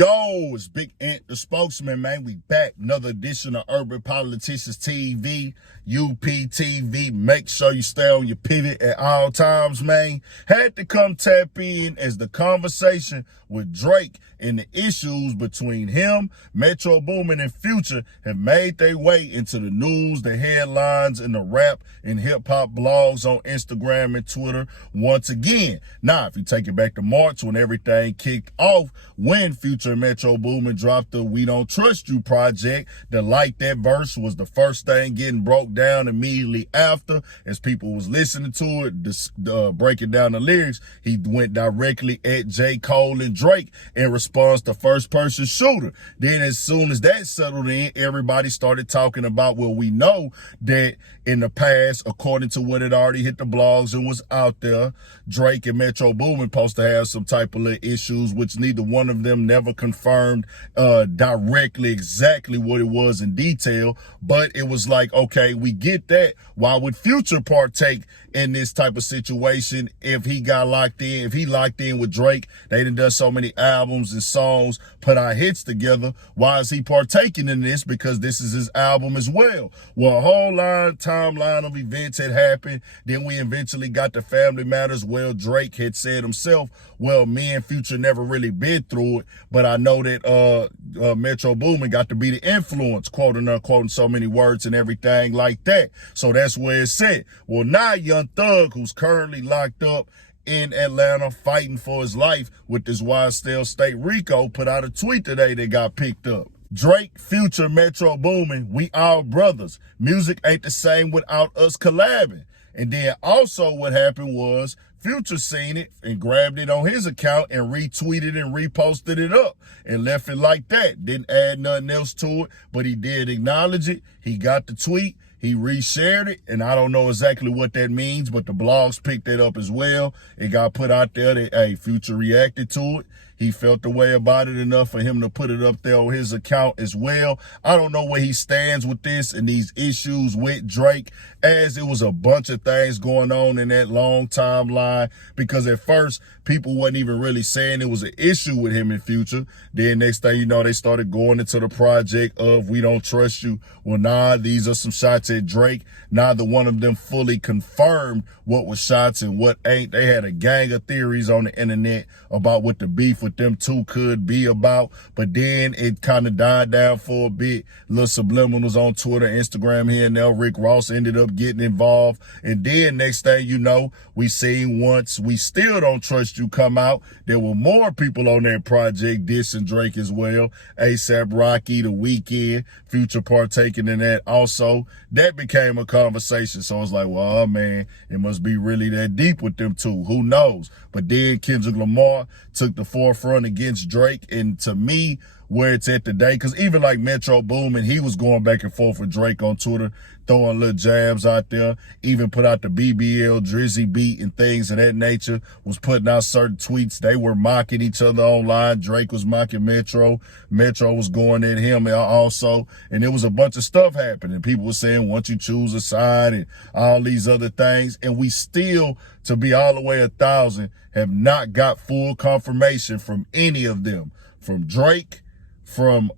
Yo, it's Big Ant, the spokesman, man. We back. Another edition of Urban Politicians TV, UPTV. Make sure you stay on your pivot at all times, man. Had to come tap in as the conversation with Drake and the issues between him, Metro Boomin, and Future have made their way into the news, the headlines, and the rap and hip-hop blogs on Instagram and Twitter once again. Now, if you take it back to March when everything kicked off, when Future and Metro Boomin dropped the We Don't Trust You project, the Like That verse was the first thing getting broke down immediately after. As people was listening to it, breaking down the lyrics, he went directly at J. Cole and Drake in response to first person shooter. Then as soon as that settled in, everybody started talking about, well, we know that in the past, according to what had already hit the blogs and was out there, Drake and Metro Boomin supposed to have some type of issues, which neither one of them never confirmed directly exactly what it was in detail. But it was like, okay, we get that. Why would Future partake in this type of situation if he got locked in? If he locked in with Drake, they done so many albums and songs, put our hits together. Why is he partaking in this? Because this is his album as well. Well, a whole timeline of events had happened. Then we eventually got to Family Matters. Well, Drake had said himself, well, me and Future never really been through it, but I know that Metro Boomin got to be the influence, quote and unquote, in so many words and everything like that. So that's where it's at. Well, now Young Thug, who's currently locked up in Atlanta fighting for his life with this Wild State Rico, put out a tweet today that got picked up. Drake, Future, Metro Boomin, we all brothers. Music ain't the same without us collabing. And then also what happened was Future seen it and grabbed it on his account and retweeted and reposted it up and left it like that. Didn't add nothing else to it, but he did acknowledge it. He got the tweet. He reshared it, and I don't know exactly what that means, but the blogs picked it up as well. It got put out there that, hey, Future reacted to it. He felt the way about it enough for him to put it up there on his account as well. I don't know where he stands with this and these issues with Drake, as it was a bunch of things going on in that long timeline, because at first people wasn't even really saying it was an issue with him in Future. Then next thing you know, they started going into the project of We Don't Trust You. Well, nah, these are some shots at Drake. Neither one of them fully confirmed what was shots and what ain't. They had a gang of theories on the internet about what the beef with them two could be about, but then it kind of died down for a bit. Little subliminals on Twitter, Instagram here and there. Rick Ross ended up getting involved, and then next thing you know, we seen Once We Still Don't Trust You come out. There were more people on that project dissing Drake as well. ASAP Rocky, The Weeknd, Future partaking in that also. That became a conversation. So it's like, well, oh man, it must be really that deep with them two. Who knows? But then Kendrick Lamar took the forefront against Drake, and to me, where it's at today, because even like Metro Boomin, he was going back and forth with Drake on Twitter, throwing little jabs out there, even put out the BBL Drizzy beat and things of that nature, was putting out certain tweets. They were mocking each other online. Drake was mocking Metro. Metro was going at him also. And there was a bunch of stuff happening. People were saying, once you choose a side and all these other things. And we still, to be all the way 1,000, have not got full confirmation from any of them. From Drake, from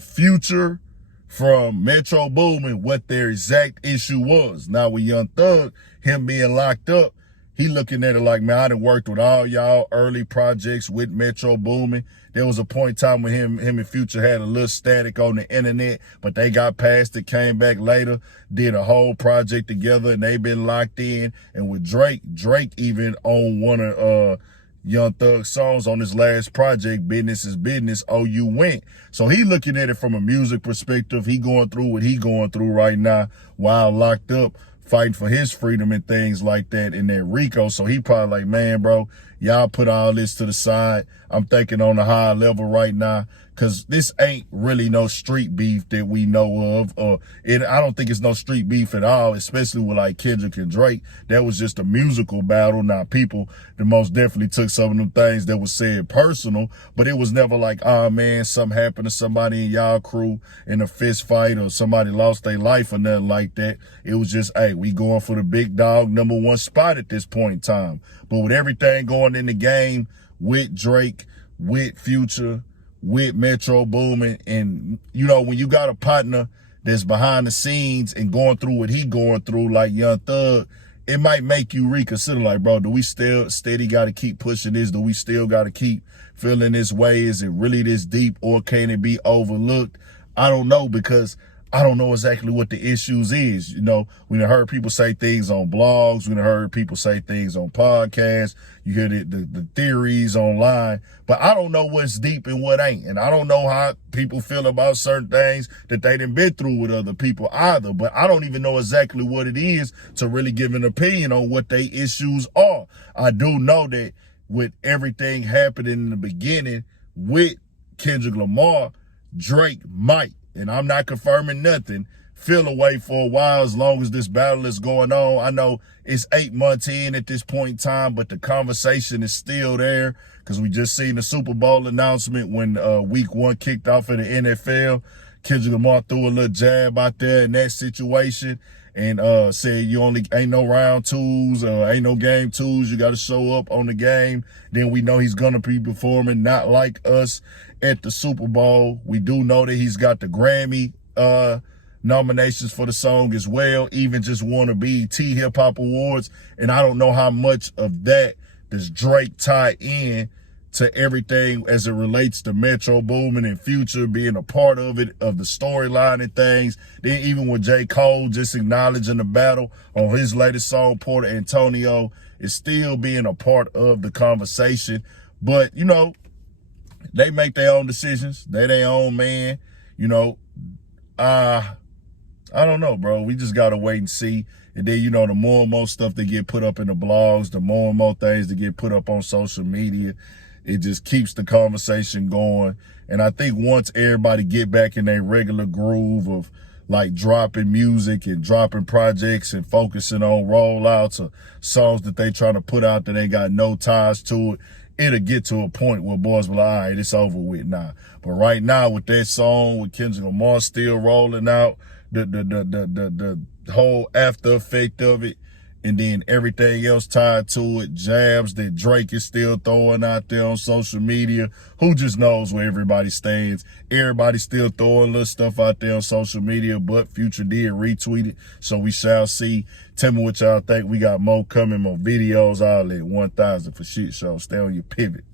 Future, from Metro Boomin, what their exact issue was. Now with Young Thug, him being locked up, he looking at it like, man, I done worked with all y'all early projects with Metro Boomin. There was a point in time when him and Future had a little static on the internet, but they got past it, came back later, did a whole project together, and they been locked in. And with Drake even on one of Young Thug songs on his last project, Business is Business, Oh You Went. So he looking at it from a music perspective. He going through what he going through right now while locked up, fighting for his freedom and things like that in that Rico. So he probably like, man, bro, y'all put all this to the side. I'm thinking on a high level right now, because this ain't really no street beef that we know of. I don't think it's no street beef at all, especially with like Kendrick and Drake. That was just a musical battle. Now, people that most definitely took some of them things that was said personal, but it was never like, oh man, something happened to somebody in y'all crew in a fist fight or somebody lost their life or nothing like that. It was just, hey, we going for the big dog #1 spot at this point in time. But with everything going in the game with Drake, with Future, with Metro Boomin. And, you know, when you got a partner that's behind the scenes and going through what he going through like Young Thug, it might make you reconsider, like, bro, do we still steady got to keep pushing this? Do we still got to keep feeling this way? Is it really this deep, or can it be overlooked? I don't know, because I don't know exactly what the issues is. You know, we done heard people say things on blogs. We done heard people say things on podcasts. You hear the theories online, but I don't know what's deep and what ain't. And I don't know how people feel about certain things that they done been through with other people either. But I don't even know exactly what it is to really give an opinion on what they issues are. I do know that with everything happening in the beginning with Kendrick Lamar, Drake might, and I'm not confirming nothing, feel away for a while as long as this battle is going on. I know it's 8 months in at this point in time, but the conversation is still there, because we just seen the Super Bowl announcement when week 1 kicked off in the NFL. Kendrick Lamar threw a little jab out there in that situation and said you only ain't no round twos, ain't no game twos. You got to show up on the game. Then we know he's going to be performing Not Like Us at the Super Bowl. We do know that he's got the Grammy nominations for the song as well, even just won a BET Hip Hop Awards. And I don't know how much of that does Drake tie in to everything as it relates to Metro Boomin and Future being a part of it, of the storyline and things. Then even with J. Cole just acknowledging the battle on his latest song, Porter Antonio, is still being a part of the conversation. But, you know, they make their own decisions. They their own man. You know, I don't know, bro. We just got to wait and see. And then, you know, the more and more stuff that get put up in the blogs, the more and more things that get put up on social media, it just keeps the conversation going. And I think once everybody get back in their regular groove of like dropping music and dropping projects and focusing on rollouts or songs that they trying to put out that ain't got no ties to it, it'll get to a point where boys will, all right, it's over with now. But right now with that song with Kendrick Lamar still rolling out, the whole after effect of it, and then everything else tied to it, jabs that Drake is still throwing out there on social media. Who just knows where everybody stands? Everybody's still throwing little stuff out there on social media, but Future did retweet it, so we shall see. Tell me what y'all think. We got more coming, more videos, all at 1,000 for shit show. Stay on your pivot.